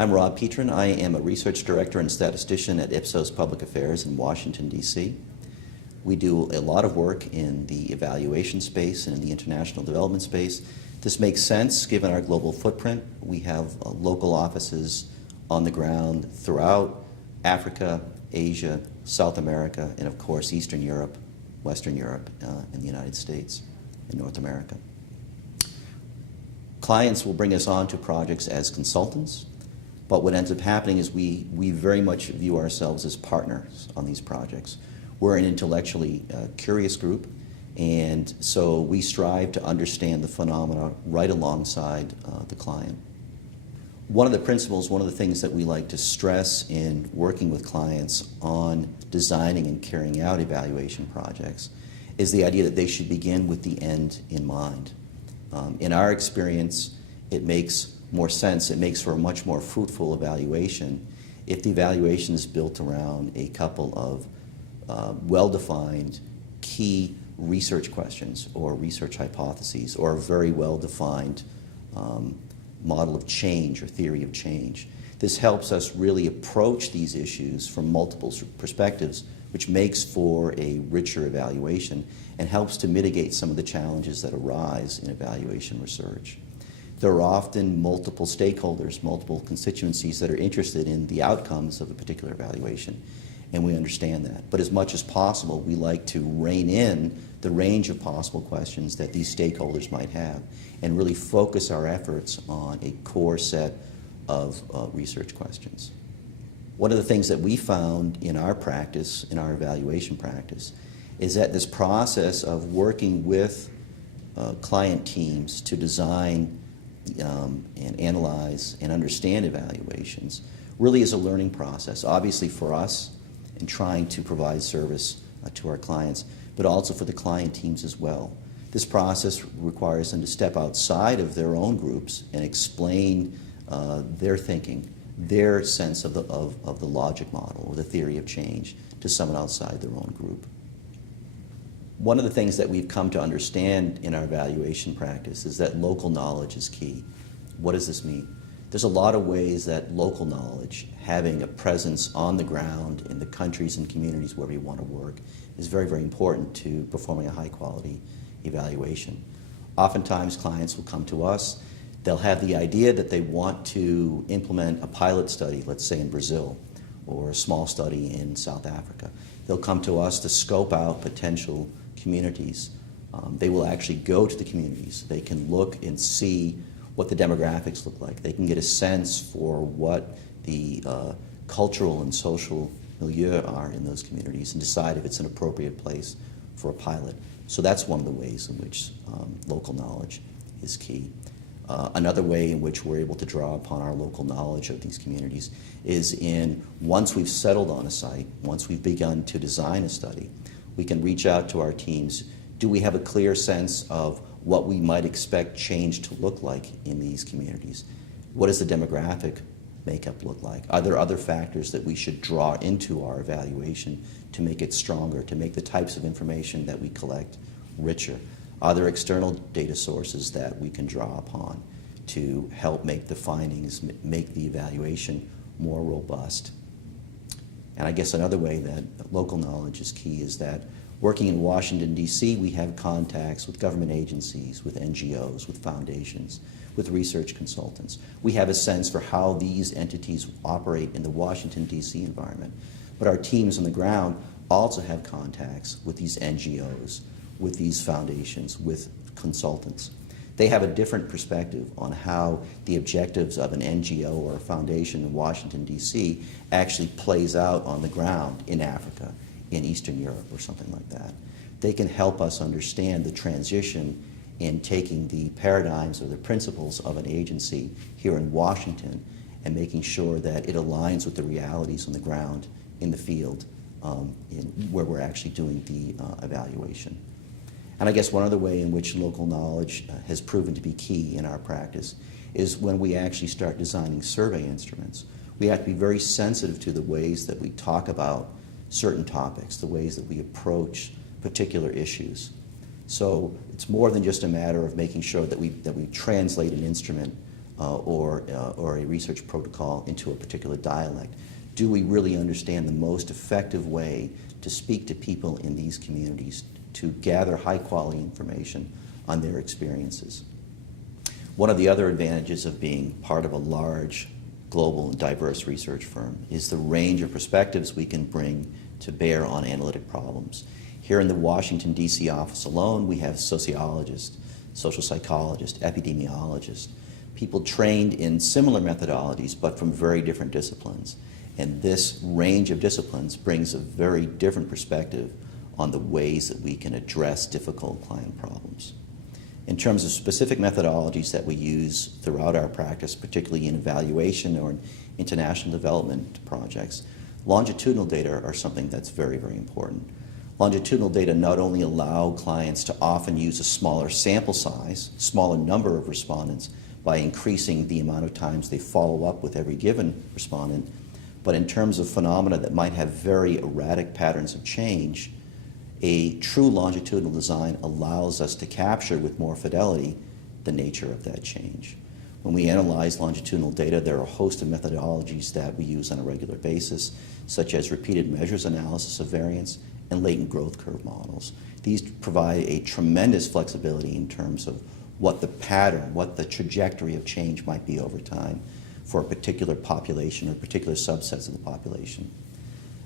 I'm Rob Petrin. I am a research director and statistician at Ipsos Public Affairs in Washington, D.C. We do a lot of work in the evaluation space and in the international development space. This makes sense given our global footprint. We have local offices on the ground throughout Africa, Asia, South America, and of course Eastern Europe, Western Europe, and the United States and North America. Clients will bring us on to projects as consultants, but what ends up happening is we very much view ourselves as partners on these projects. We're an intellectually curious group, and so we strive to understand the phenomena right alongside the client. One of the principles, one of the things that we like to stress in working with clients on designing and carrying out evaluation projects is the idea that they should begin with the end in mind. In our experience, it makes more sense, it makes for a much more fruitful evaluation if the evaluation is built around a couple of well-defined key research questions or research hypotheses or a very well-defined model of change or theory of change. This helps us really approach these issues from multiple perspectives, which makes for a richer evaluation and helps to mitigate some of the challenges that arise in evaluation research. There are often multiple stakeholders, multiple constituencies that are interested in the outcomes of a particular evaluation, and we understand that. But as much as possible, we like to rein in the range of possible questions that these stakeholders might have and really focus our efforts on a core set of research questions. One of the things that we found in our practice, in our evaluation practice, is that this process of working with client teams to design and analyze and understand evaluations really is a learning process, obviously for us in trying to provide service to our clients, but also for the client teams as well. This process requires them to step outside of their own groups and explain their thinking, their sense of the logic model or the theory of change to someone outside their own group. One of the things that we've come to understand in our evaluation practice is that local knowledge is key. What does this mean? There's a lot of ways that local knowledge, having a presence on the ground in the countries and communities where we want to work, is very, very important to performing a high-quality evaluation. Oftentimes, clients will come to us. They'll have the idea that they want to implement a pilot study, let's say in Brazil, or a small study in South Africa. They'll come to us to scope out potential communities. They will actually go to the communities. They can look and see what the demographics look like. They can get a sense for what the cultural and social milieu are in those communities and decide if it's an appropriate place for a pilot. So that's one of the ways in which local knowledge is key. Another way in which we're able to draw upon our local knowledge of these communities is once we've settled on a site, once we've begun to design a study, we can reach out to our teams. Do we have a clear sense of what we might expect change to look like in these communities? What does the demographic makeup look like? Are there other factors that we should draw into our evaluation to make it stronger, to make the types of information that we collect richer? Are there external data sources that we can draw upon to help make the findings, make the evaluation more robust? And I guess another way that local knowledge is key is that working in Washington, D.C., we have contacts with government agencies, with NGOs, with foundations, with research consultants. We have a sense for how these entities operate in the Washington, D.C. environment. But our teams on the ground also have contacts with these NGOs, with these foundations, with consultants. They have a different perspective on how the objectives of an NGO or a foundation in Washington, D.C. actually plays out on the ground in Africa, in Eastern Europe, or something like that. They can help us understand the transition in taking the paradigms or the principles of an agency here in Washington and making sure that it aligns with the realities on the ground in the field where we're actually doing the evaluation. And I guess one other way in which local knowledge has proven to be key in our practice is when we actually start designing survey instruments. We have to be very sensitive to the ways that we talk about certain topics, the ways that we approach particular issues. So it's more than just a matter of making sure that we translate an instrument or a research protocol into a particular dialect? Do we really understand the most effective way to speak to people in these communities to gather high-quality information on their experiences? One of the other advantages of being part of a large, global, and diverse research firm is the range of perspectives we can bring to bear on analytic problems. Here in the Washington, D.C. office alone, we have sociologists, social psychologists, epidemiologists, people trained in similar methodologies but from very different disciplines. And this range of disciplines brings a very different perspective on the ways that we can address difficult client problems. In terms of specific methodologies that we use throughout our practice, particularly in evaluation or in international development projects, longitudinal data are something that's very, very important. Longitudinal data not only allow clients to often use a smaller sample size, smaller number of respondents, by increasing the amount of times they follow up with every given respondent, but in terms of phenomena that might have very erratic patterns of change, a true longitudinal design allows us to capture with more fidelity the nature of that change. When we analyze longitudinal data, there are a host of methodologies that we use on a regular basis, such as repeated measures analysis of variance and latent growth curve models. These provide a tremendous flexibility in terms of what the pattern, what the trajectory of change might be over time for a particular population or particular subsets of the population.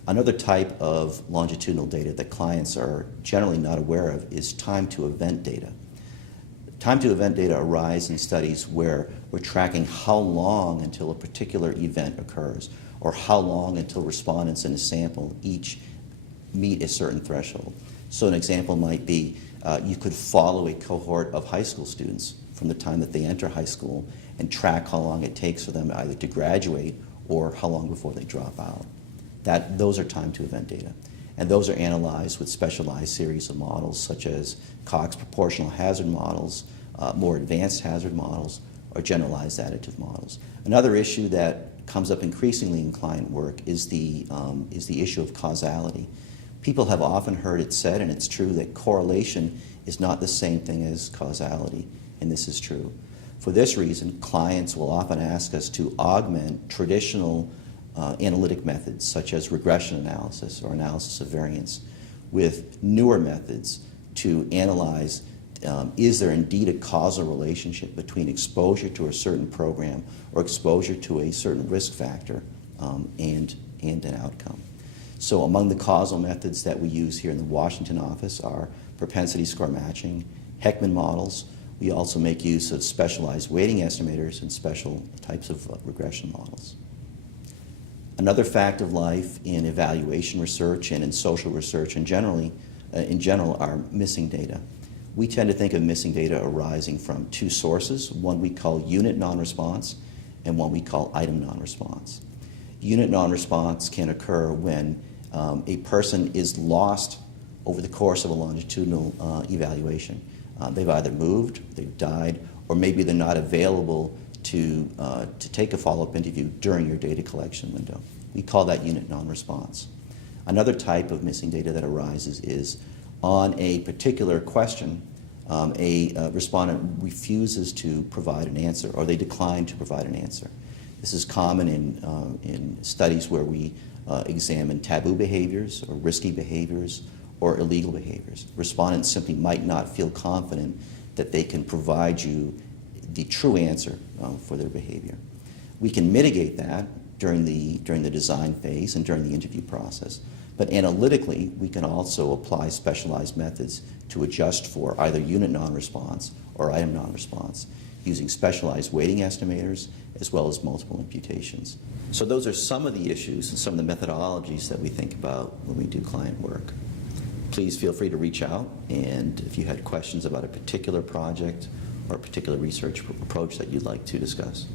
Another type of longitudinal data that clients are generally not aware of is time-to-event data. Time-to-event data arise in studies where we're tracking how long until a particular event occurs, or how long until respondents in a sample each meet a certain threshold. So an example might be you could follow a cohort of high school students from the time that they enter high school and track how long it takes for them either to graduate or how long before they drop out. Those are time-to-event data. And those are analyzed with specialized series of models such as Cox proportional hazard models, more advanced hazard models, or generalized additive models. Another issue that comes up increasingly in client work is the issue of causality. People have often heard it said, and it's true, that correlation is not the same thing as causality, and this is true. For this reason, clients will often ask us to augment traditional analytic methods such as regression analysis or analysis of variance with newer methods to analyze is there indeed a causal relationship between exposure to a certain program or exposure to a certain risk factor and an outcome. So among the causal methods that we use here in the Washington office are propensity score matching, Heckman models. We also make use of specialized weighting estimators and special types of regression models. Another fact of life in evaluation research and in social research and in general are missing data. We tend to think of missing data arising from two sources, one we call unit non-response and one we call item non-response. Unit non-response can occur when a person is lost over the course of a longitudinal evaluation. They've either moved, they've died, or maybe they're not available to take a follow-up interview during your data collection window. We call that unit non-response. Another type of missing data that arises is on a particular question, a respondent refuses to provide an answer, or they decline to provide an answer. This is common in studies where we examine taboo behaviors or risky behaviors or illegal behaviors. Respondents simply might not feel confident that they can provide you the true answer for their behavior. We can mitigate that during the design phase and during the interview process, but analytically we can also apply specialized methods to adjust for either unit non-response or item non-response using specialized weighting estimators as well as multiple imputations. So those are some of the issues and some of the methodologies that we think about when we do client work. Please feel free to reach out, and if you had questions about a particular project or a particular research approach that you'd like to discuss.